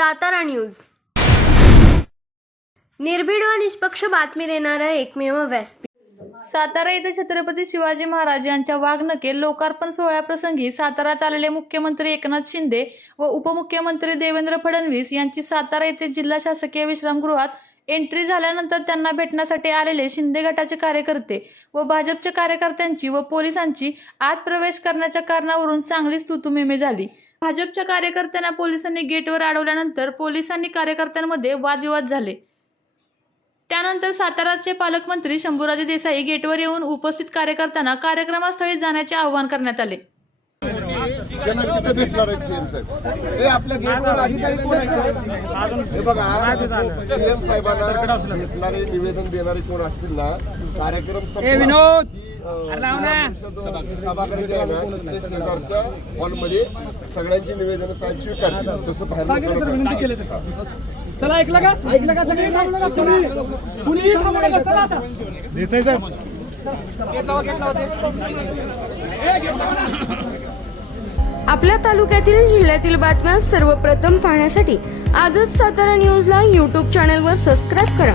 Satara news. निर्भीड व निष्पक्ष बातमी देणारं एकमेव व्यासपीठ. सातारा येथे छत्रपती शिवाजी महाराज यांच्या वाघनके लोकार्पण सोहळ्याप्रसंगी साताऱ्यात आलेले मुख्यमंत्री एकनाथ शिंदे व उपमुख्यमंत्री देवेंद्र फडणवीस यांची सातारा येथे जिल्हा शासकीय विश्रामगृहात एंट्री झाल्यानंतर त्यांना भेटण्यासाठी आलेले शिंदे गटाचे कार्यकर्ते व भाजपच्या कार्यकर्त्यांची व पोलिसांची आत प्रवेश करण्याच्या कारणावरून चांगलीच तुतुमेमे झाली. भाजपच्या कार्यकर्त्यांना पोलिसांनी गेटवर अडवल्यानंतर पोलिसांनी कार्यकर्त्यांमध्ये वादविवाद झाले. त्यानंतर साताराचे पालकमंत्री शंभूराजे देसाई गेटवर येऊन उपस्थित कार्यकर्त्यांना कार्यक्रमस्थळी जाण्याचे आवाहन करण्यात आले. त्यांना तिथे भेटणार आहेत सीएम साहेब. हे आपल्या गेटवर अधिकारी कोण आहेत? हे बघा सीएम साहेबांना भेटणारे निवेदन देणारे कोण असतील ना कार्यक्रम विनोद! शेजारच्या हॉलमध्ये सगळ्यांची निवेदनं साहेब स्वीकारतील तसं बाहेर सांगितलं सर विनंती केले लोकांना तर. चला ऐकलं का? ऐकलं का सगळे? थांबू नका कुणी कुणी थांबू नका चला आता. देसाई साहेब. आपल्या तालुक्यातील जिल्ह्यातील बातम्या सर्वप्रथम पाहण्यासाठी आजच सातारा न्यूजला यूट्यूब चॅनलवर सबस्क्राईब करा.